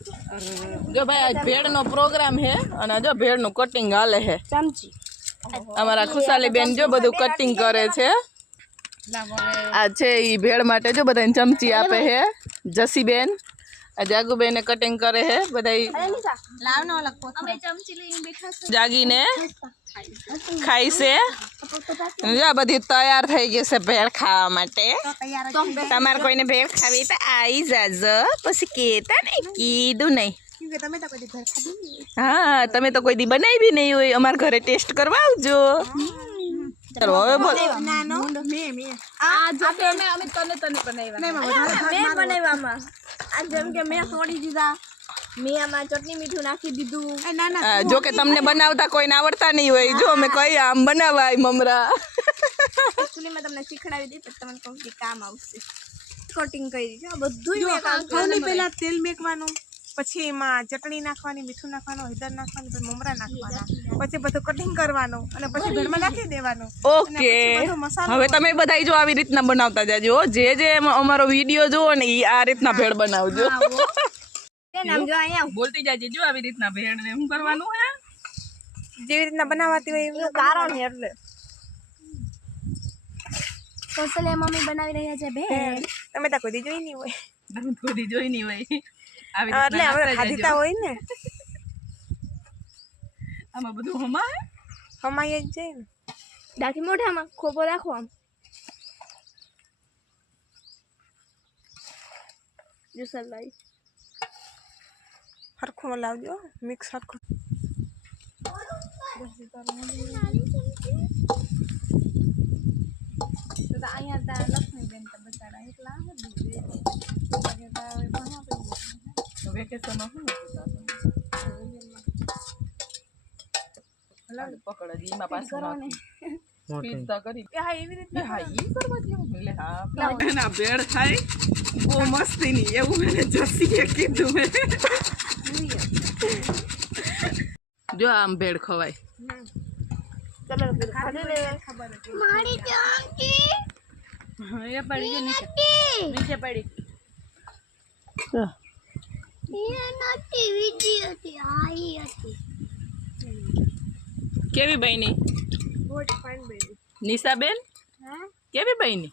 जो भाई आज भेड़ नो प्रोग्राम है અને જો भेड़ નું કટિંગ હાલે છે ચમચી અમારા ખુશાલી બેન જો બધું કટિંગ કરે છે આ છે ઈ भेड़ માટે જો બધાને ચમચી આપે છે જસી બેન આ જાગુ બેન કટિંગ કરે છે બધાય લાવનો અલગ પોત અમે ચમચી લઈને બેઠા છે જાગીને ખાઈ છે જો બધી તૈયાર થઈ ગઈ છે भेड़ ખાવા માટે તમારે કોઈને भेड़ ખાવી તો આવી જાજો પછી કેતા નહીં કીધું નહીં हाँ तमे तो कोई दी बनाई भी नहीं हुई अमार घरे टेस्ट करवा आवजो चलो હવે બોલ આ જો મે અમે તને બનાવ્યા મે બનાવ્યામાં આ જેમ કે મે તોડી દીધા મે આમાં ચટણી મીઠું નાખી દીધું જો કે તમને બનાવતા કોઈને આવડતા નહીં હોય જો મે કઈ આમ બનાવાય મમરા એક્ચ્યુઅલી મે તમને શીખડાવી દી તો તમને કહું કે કામ આવશે કટિંગ કરી છે બધું મે કામ સૌથી પહેલા તેલ મેકવાનું પછી એમાં ચટણી નાખવાની મીઠું નાખવાનું હળદર નાખવાનું પછી મમરા નાખવાના પછી બધું કટિંગ કરવાનું અને પછી ભેળમાં નાખી દેવાનું ઓકે હવે તમે બધાય જો આવી રીતના બનાવતા જાજો જે જે અમારો વિડિયો જોવો ને ઈ આ રીતના ભેળ બનાવજો તે નામ જો અહીંયા બોલતી જાજે જો આવી રીતના ભેળ ને શું કરવાનું હે જેવી રીતના બનાવતી હોય એનું કારણ છે એટલે કોસલે મમ્મી બનાવી રહ્યા છે ભેળ તમે તો કોઈ દી જોઈ નહીં હોય તમે થોડી જોઈ નહીં હોય એટલે હવે ખાધીતા હોય ને આમાં બધું હમા હે હમાય જ જાય ને દાખી મોઢામાં ખોપો રાખો આમ જુસલાઈ હરખું લાવજો મિક્સ હરખું તો અહીંયા તા લક્ષ્મી બેન તો બચાડા એકલા હે વેકેશન માં શું હલા પકડ દી માં પાછો પીઝા કરી હા એવી રીતે હા ઈ કરવા જેવું એટલે હા ના ભેળ થાય બહુ મસ્તી ની એવું મને જસીએ કીધું મે જો આમ ભેળ ખવાય ચલો ખાલી લે ખબર મારી ચાંકી હા એ પડી ગઈ નીચે પડી ये नटी वीडियो थी आई थी કેવી બહેની बहुत फाइन बेबी નિશા બેન हां કેવી બહેની